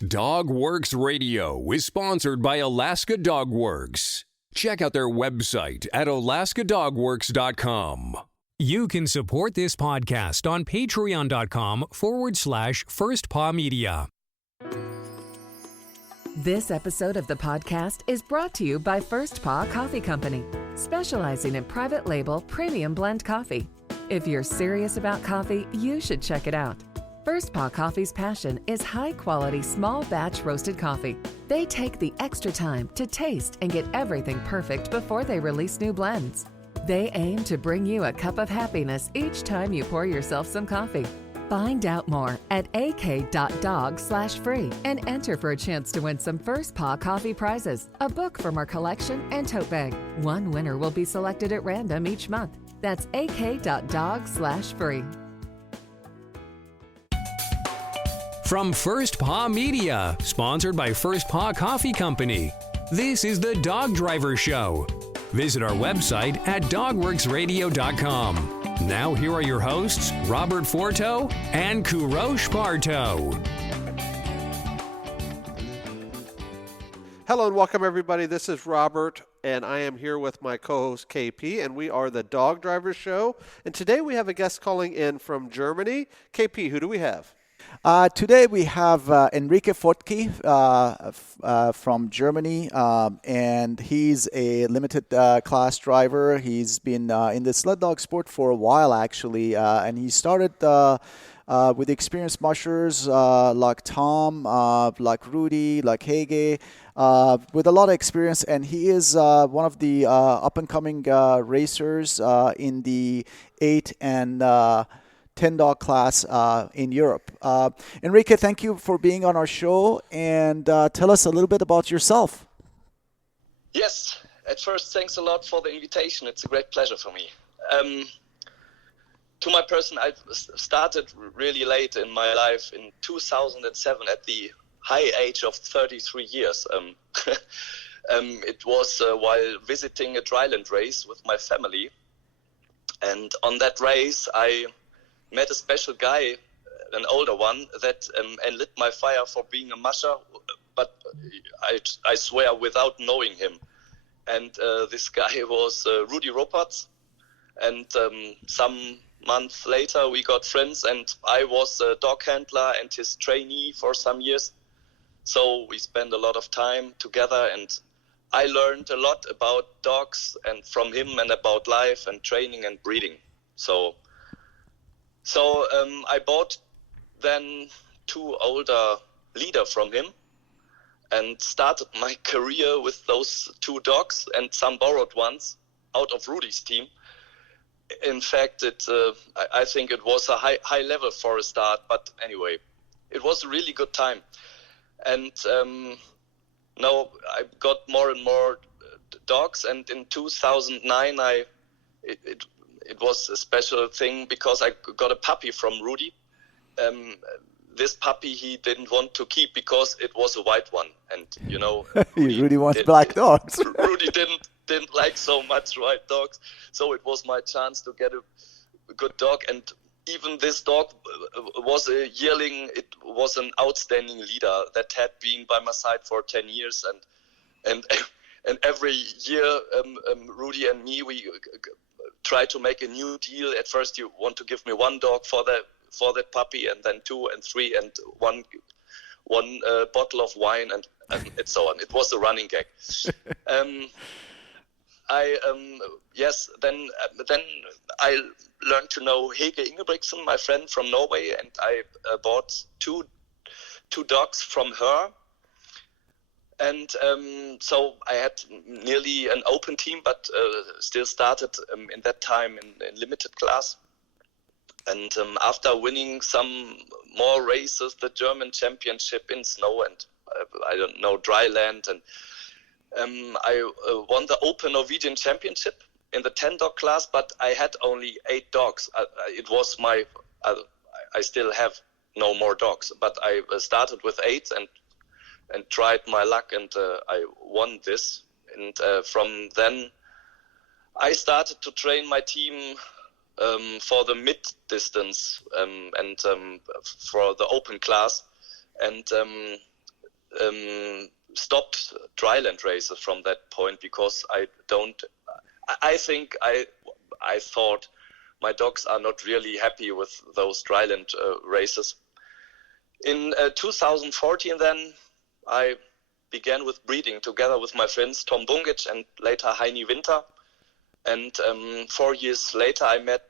Dogworks Radio is sponsored by Alaska Dogworks. Check out their website at alaskadogworks.com. You can support this podcast on patreon.com/firstpawmedia. This episode of the podcast is brought to you by First Paw Coffee Company, specializing in private label premium blend coffee. If you're serious about coffee, you should check it out. First Paw Coffee's passion is high-quality, small-batch roasted coffee. They take the extra time to taste and get everything perfect before they release new blends. They aim to bring you a cup of happiness each time you pour yourself some coffee. Find out more at ak.dog/free and enter for a chance to win some First Paw Coffee prizes, a book from our collection, and tote bag. One winner will be selected at random each month. That's ak.dog/free. From First Paw Media, sponsored by First Paw Coffee Company, this is the Dog Driver Show. Visit our website at dogworksradio.com. Now here are your hosts, Robert Forto and Kourosh Partow. Hello and welcome everybody. This is Robert and I am here with my co-host KP and we are the Dog Driver Show. And today we have a guest calling in from Germany. KP, who do we have? Today we have Enrique Foedtke from Germany, and he's a limited class driver. He's been in the sled dog sport for a while, actually, and he started with experienced mushers like Tom, like Rudy, like Hege, with a lot of experience, and he is one of the up-and-coming racers in the 8 and 10-dog class in Europe. Enrique, thank you for being on our show, and tell us a little bit about yourself. Yes, at first, thanks a lot for the invitation. It's a great pleasure for me. To my person, I started really late in my life in 2007 at the high age of 33 years. It was while visiting a dryland race with my family, and on that race, I met a special guy, an older one, that lit my fire for being a musher, but I swear without knowing him. And this guy was Rudy Roperts, and some months later we got friends, and I was a dog handler and his trainee for some years. So we spent a lot of time together, and I learned a lot about dogs and from him and about life and training and breeding. So I bought then 2 older leader from him and started my career with those 2 dogs and some borrowed ones out of Rudy's team. In fact, I think it was a high level for a start, but anyway, it was a really good time. And now I got more and more dogs, and in 2009 it was a special thing because I got a puppy from Rudy. This puppy he didn't want to keep because it was a white one, and you know, Rudy wants black dogs. Rudy didn't like so much white dogs, so it was my chance to get a good dog. And even this dog was a yearling. It was an outstanding leader that had been by my side for 10 years, and every year Rudy and me we try to make a new deal. At first you want to give me 1 dog for that puppy, and then 2 and 3 and one bottle of wine and so on. It was a running gag. Then I learned to know Hege Ingebrigtsen, my friend from Norway, and I bought two dogs from her. And so I had nearly an open team, but still started in that time in limited class. And after winning some more races, the German championship in snow and dry land, and I won the Open Norwegian Championship in the 10-dog class, but I had only 8 dogs. It was I still have no more dogs, but I started with 8 and tried my luck, and I won this. And from then, I started to train my team for the mid-distance and for the open class. And stopped dryland races from that point because I thought my dogs are not really happy with those dryland races. In 2014 then I began with breeding together with my friends Tom Bungic and later Heini Winter. And 4 years later I made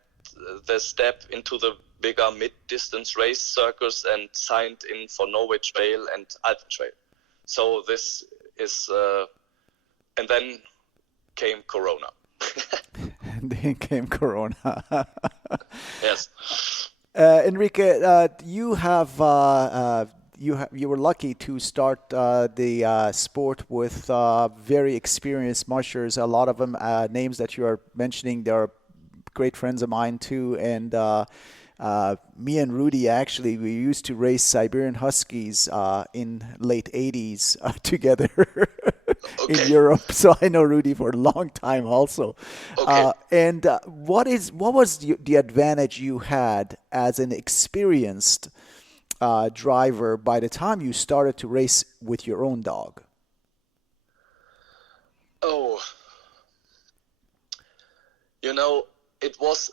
the step into the bigger mid-distance race circus and signed in for Norway Trail and Alpen Trail. So this is, and then came Corona. And then came Corona. Yes. Enrique, you were lucky to start the sport with very experienced mushers. A lot of them, names that you are mentioning, they're great friends of mine too. And me and Rudy, actually, we used to race Siberian Huskies in late 80s together in Europe. So I know Rudy for a long time also. Okay. And what was the advantage you had as an experienced driver by the time you started to race with your own dog? Oh, it was.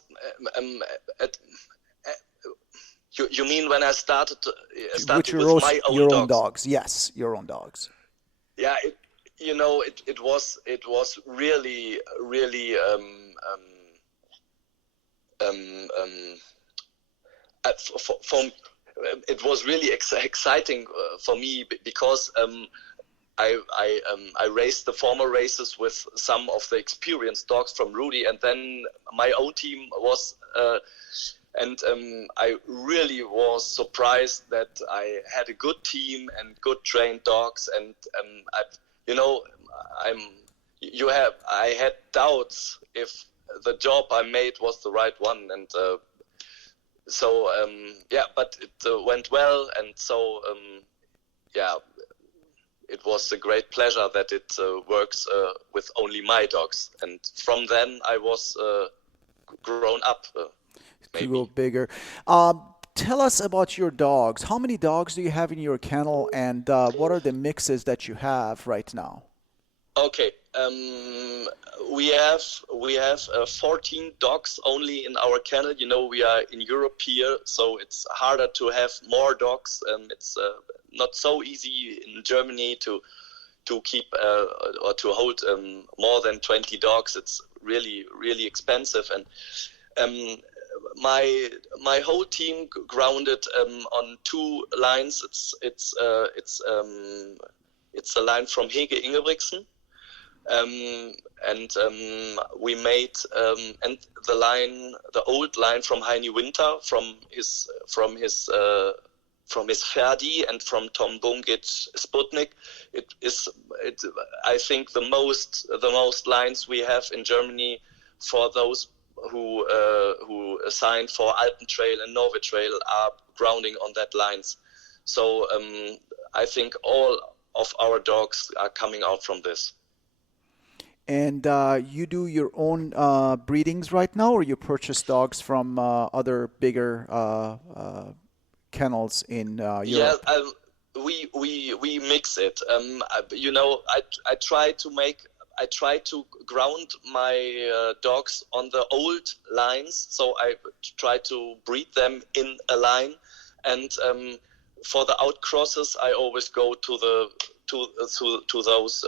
You mean when I started with my own dogs? Yes, your own dogs. Yeah, it was really it was really exciting for me because I raced the former races with some of the experienced dogs from Rudy, and then my own team was. I really was surprised that I had a good team and good trained dogs, and I had doubts if the job I made was the right one, and but it went well, and so it was a great pleasure that it works with only my dogs, and from then I was grown up. To go bigger. Tell us about your dogs. How many dogs do you have in your kennel, and what are the mixes that you have right now? Okay, we have 14 dogs only in our kennel. We are in Europe here, so it's harder to have more dogs. It's not so easy in Germany to keep or to hold more than 20 dogs. It's really expensive, and my whole team grounded on two lines. It's a line from Hege Ingebrigtsen, and we made and the old line from Heini Winter from his Ferdi and from Tom Bungic Sputnik. I think the most lines we have in Germany for those who signed for Alpen Trail and Norway Trail are grounding on that lines. So I think all of our dogs are coming out from this. And you do your own breedings right now, or you purchase dogs from other bigger kennels in Europe? Yeah, we mix it. I try to ground my dogs on the old lines, so I try to breed them in a line. And for the outcrosses, I always go to those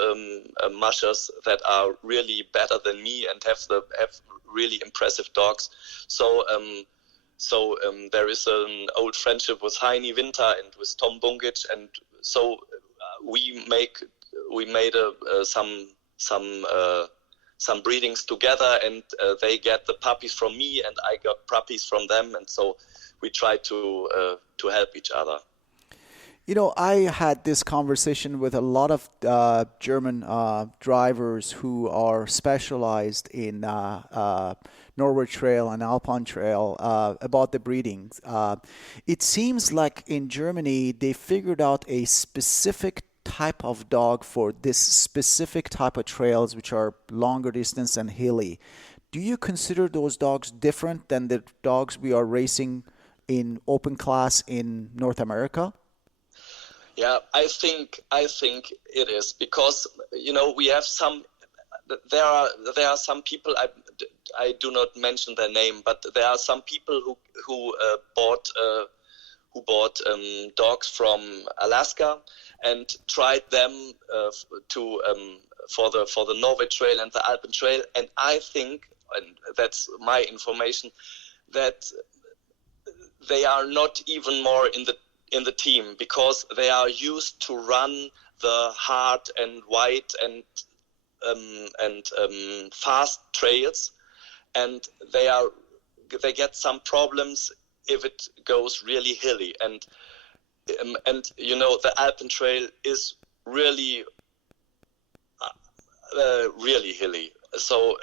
mushers that are really better than me and have really impressive dogs. So there is an old friendship with Heini Winter and with Tom Bungic, and so we made some breedings together, and they get the puppies from me, and I got puppies from them, and so we try to help each other. I had this conversation with a lot of German drivers who are specialized in Norway Trail and Alpine Trail about the breedings. It seems like in Germany they figured out a specific type of dog for this specific type of trails, which are longer distance and hilly. Do you consider those dogs different than the dogs we are racing in open class in North America? Yeah, I think it is, because we have some. There are some people, I do not mention their name, but there are some people who bought dogs from Alaska and tried them for the Norway Trail and the Alpen Trail, and I think, and that's my information, that they are not even more in the team, because they are used to run the hard and wide and fast trails, and they get some problems if it goes really hilly, and the Alpen Trail is really really hilly. So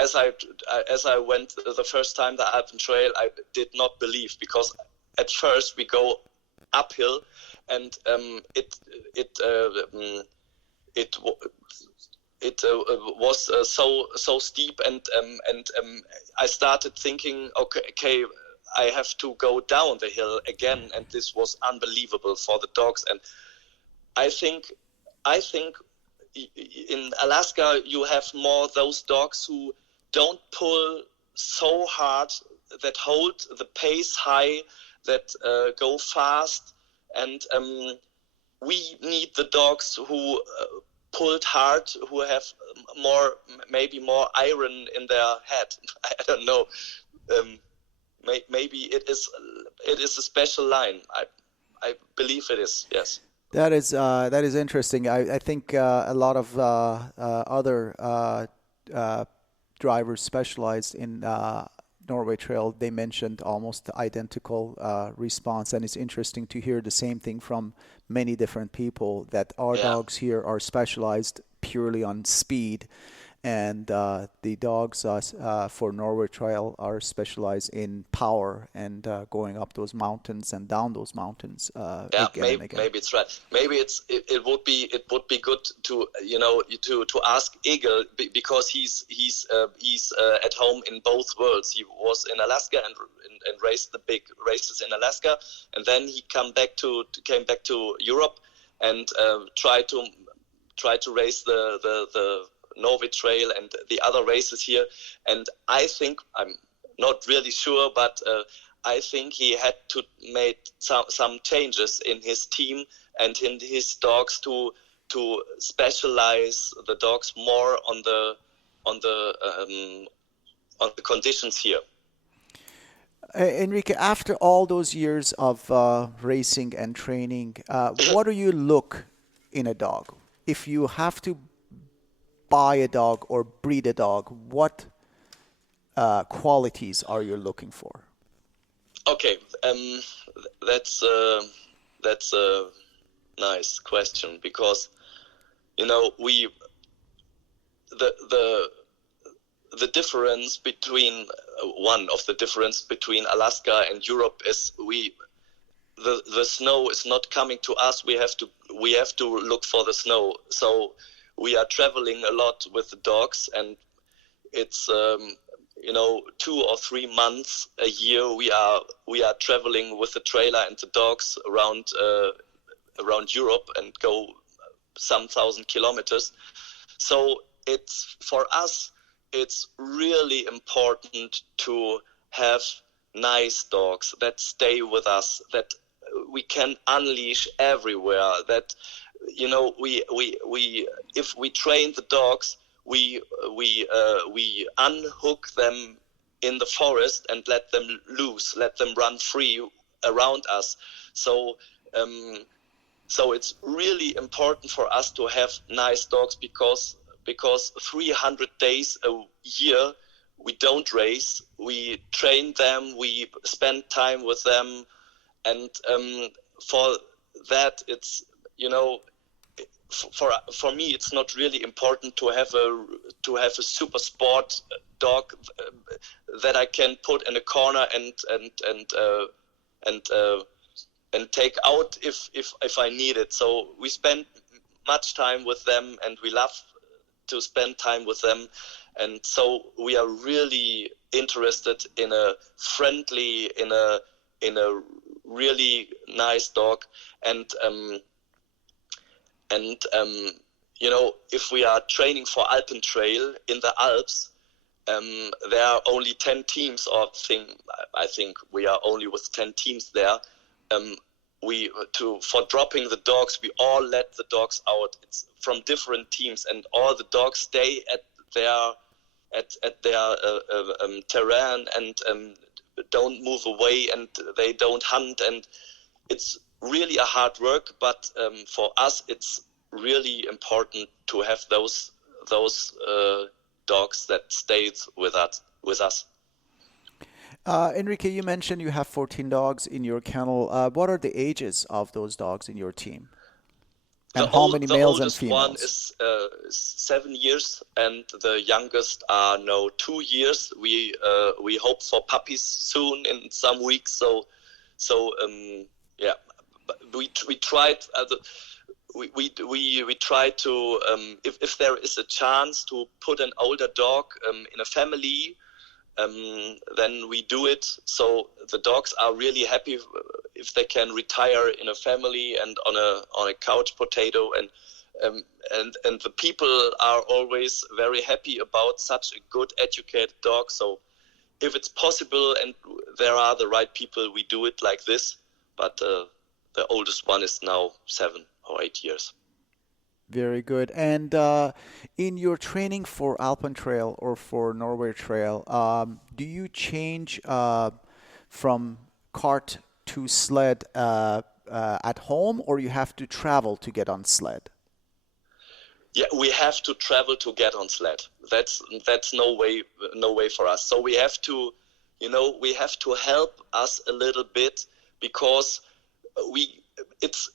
as I went the first time the Alpen Trail, I did not believe, because at first we go uphill, and it was so steep, and I started thinking, okay, I have to go down the hill again, and this was unbelievable for the dogs. And I think in Alaska you have more those dogs who don't pull so hard, that hold the pace high, that go fast, and we need the dogs who pulled hard, who have maybe more iron in their head. I don't know. Maybe it is a special line. I believe it is. Yes. That is interesting. I think a lot of other drivers specialized in Norway Trail, they mentioned almost identical response, and it's interesting to hear the same thing from many different people, that our dogs here are specialized purely on speed, and the dogs for Norway Trail are specialized in power and going up those mountains and down those mountains again and again. Maybe it's right. Maybe it would be good to to ask Egil, because he's at home in both worlds. He was in Alaska and raced the big races in Alaska, and then he came back to Europe and tried to race the Norway Trail and the other races here. And I think, I'm not really sure, but I think he had to make some changes in his team and in his dogs to specialize the dogs more on the conditions here. Enrique, after all those years of racing and training, what do you look in a dog? If you have to buy a dog or breed a dog, what qualities are you looking for? Okay, that's a nice question, because the difference between one of the difference between Alaska and Europe is the snow is not coming to us. We have to look for the snow. So we are traveling a lot with the dogs, and it's 2 or 3 months a year we are traveling with the trailer and the dogs around Europe and go some 1,000 kilometers. So for us it's really important to have nice dogs that stay with us, that we can unleash everywhere, that we if we train the dogs, we unhook them in the forest and let them loose, let them run free around us. So it's really important for us to have nice dogs, because 300 days a year we don't race, we train them, we spend time with them, and for that it's for me it's not really important to have a super sport dog that I can put in a corner and take out if I need it. So we spend much time with them, and we love to spend time with them, and so we are really interested in a friendly, in a really nice dog. And if we are training for Alpen Trail in the Alps, there are only 10 teams, I think we are only with 10 teams there. For dropping the dogs, we all let the dogs out. It's from different teams, and all the dogs stay at their terrain and don't move away, and they don't hunt. And it's really a hard work, but for us, it's really important to have those dogs that stays with us. Enrique, you mentioned you have 14 dogs in your kennel. What are the ages of those dogs in your team? And how many males and females? The oldest one is 7 years, and the youngest are now 2 years. We hope for puppies soon in some weeks. So we tried. We try to if there is a chance to put an older dog in a family, then we do it. So the dogs are really happy if they can retire in a family and on a couch potato, and the people are always very happy about such a good educated dog. So if it's possible and there are the right people, we do it like this. But the oldest one is now 7 or 8 years. Very good. And in your training for Alpen Trail or for Norway Trail, do you change from cart to sled at home, or you have to travel to get on sled? Yeah, we have to travel to get on sled. That's no way for us. So we have to help us a little bit, because it's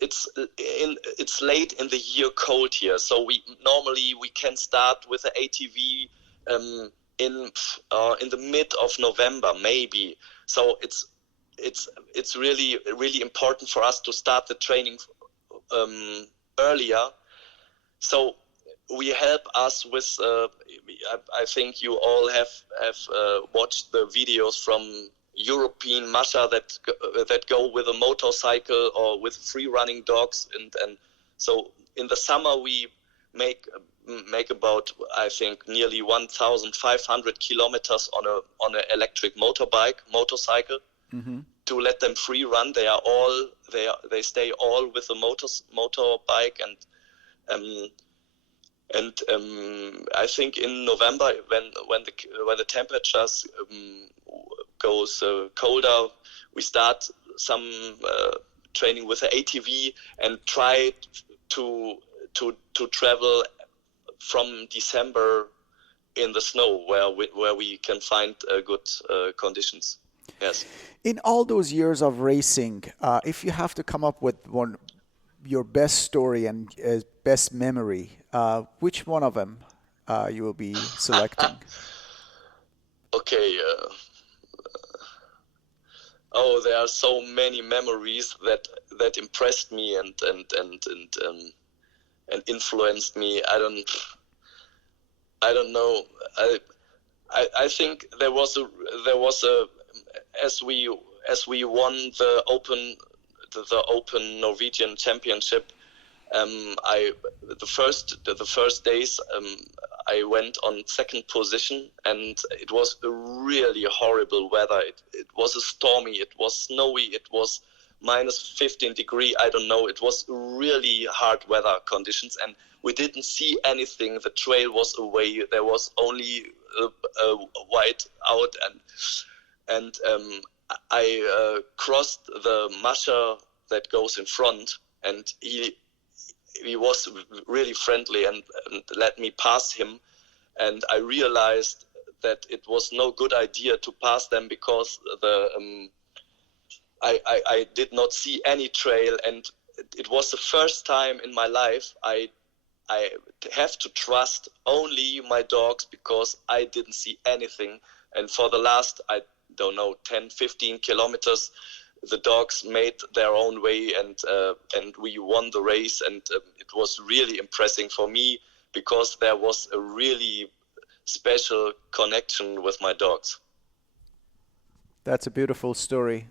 late in the year, cold here. So we can start with an ATV in the mid of November maybe. So it's really important for us to start the training earlier. So we help us with. I think you all have watched the videos from European Musher that go with a motorcycle or with free running dogs, and so in the summer we make about, I think, nearly 1,500 kilometers on an electric motorcycle to let them free run. They stay all with a motorbike, and I think in November when the temperatures goes colder, we start some training with the ATV and try to travel from December in the snow where we can find good conditions. Yes. In all those years of racing, if you have to come up with your best story and best memory, which one of them you will be selecting? Okay. There are so many memories that impressed me and influenced me. I don't know. I think there was a as we won the Open Norwegian Championship. The first days I went on second position, and it was a really horrible weather. It was stormy, it was snowy, it was minus 15 degree. I don't know. It was really hard weather conditions, and we didn't see anything. The trail was away. There was only white out, and I crossed the Musher that goes in front, and he was really friendly and let me pass him. And I realized that it was no good idea to pass them, because I did not see any trail, and it was the first time in my life I have to trust only my dogs, because I didn't see anything. And for the last, I don't know, 10, 15 kilometers, the dogs made their own way, and we won the race. And it was really impressive for me, because there was a really special connection with my dogs. That's a beautiful story.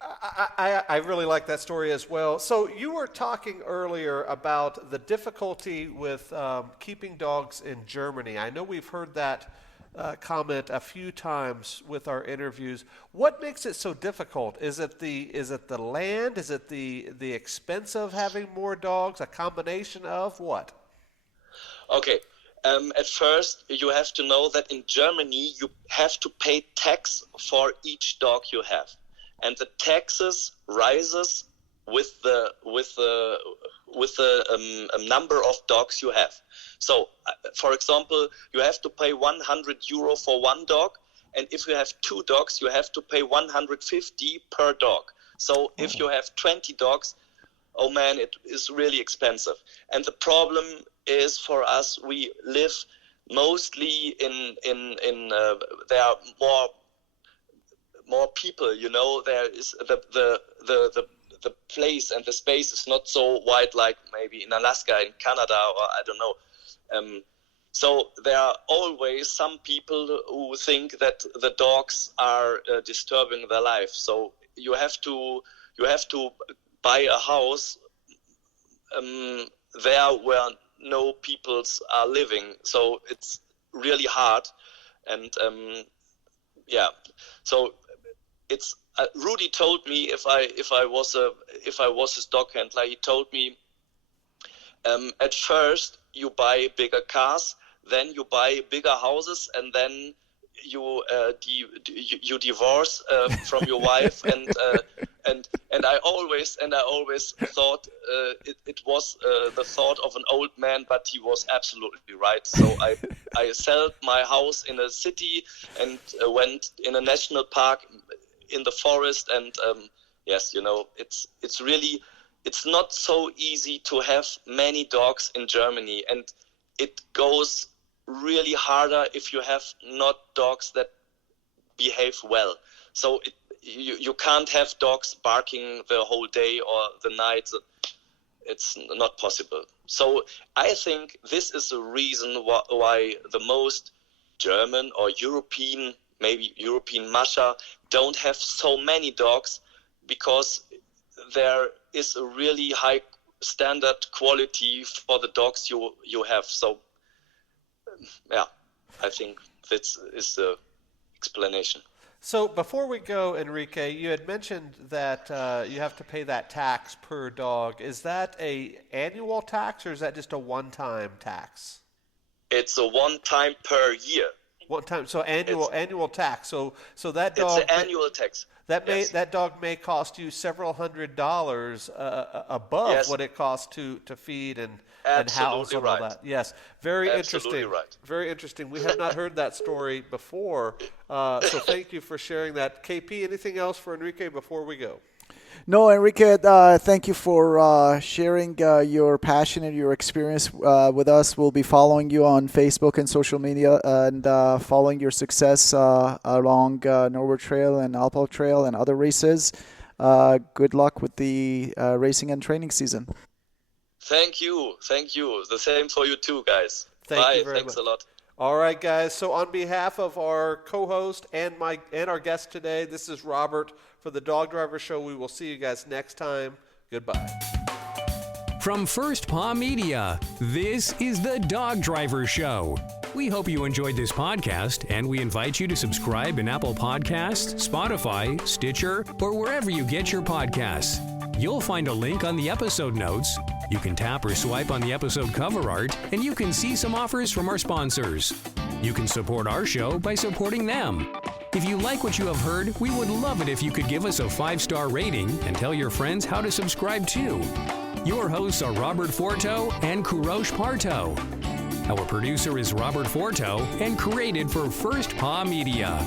I really like that story as well. So you were talking earlier about the difficulty with keeping dogs in Germany. I know we've heard that comment a few times with our interviews. What makes it so difficult? Is it the land? Is it the expense of having more dogs? A combination of what? Okay. At first, you have to know that in Germany you have to pay tax for each dog you have, and the taxes rises with the number of dogs you have. So, for example, you have to pay 100 euro for one dog, and if you have 2 dogs, you have to pay 150 per dog. So, if you have 20 dogs, oh man, it is really expensive. And the problem is for us, we live mostly in there are more people, you know. There is the place and the space is not so wide like maybe in Alaska, in Canada, or I don't know. So there are always some people who think that the dogs are disturbing their life. So you have to buy a house there where no peoples are living. So it's really hard, and so it's. Rudy told me if I was his dog handler, he told me at first you buy bigger cars, then you buy bigger houses, and then you divorce from your wife, and I always thought it was the thought of an old man, but he was absolutely right. So I sold my house in a city and went in a national park in the forest, and yes, you know, it's not so easy to have many dogs in Germany, and it goes really harder if you have not dogs that behave well. So you can't have dogs barking the whole day or the night. It's not possible. So I think this is the reason why the most German or European, maybe European Musher, don't have so many dogs, because there is a really high standard quality for the dogs you have. So yeah, I think this is the explanation. So before we go, Enrique, you had mentioned that you have to pay that tax per dog. Is that a annual tax, or is that just a one-time tax? It's a one-time per year. One time, so annual tax. So that dog. It's an annual tax. That dog may cost you several $100s above what it costs to feed and house and all that. Yes, very Absolutely interesting. Right. Very interesting. We have not heard that story before, so thank you for sharing that. KP, anything else for Enrique before we go? No, Enrique, thank you for sharing your passion and your experience with us. We'll be following you on Facebook and social media, and following your success along Norwood Trail and Alpo Trail and other races. Good luck with the racing and training season. Thank you. The same for you too, guys. Thank you Bye. very Thanks much. a lot. All right, guys. So on behalf of our co-host and our guest today, this is Robert for the Dog Driver Show. We will see you guys next time. Goodbye. From First Paw Media, this is the Dog Driver Show. We hope you enjoyed this podcast, and we invite you to subscribe in Apple Podcasts, Spotify, Stitcher, or wherever you get your podcasts. You'll find a link on the episode notes. You can tap or swipe on the episode cover art, and you can see some offers from our sponsors. You can support our show by supporting them. If you like what you have heard, we would love it if you could give us a 5-star rating and tell your friends how to subscribe too. Your hosts are Robert Forto and Kourosh Partow. Our producer is Robert Forto and created for First Paw Media.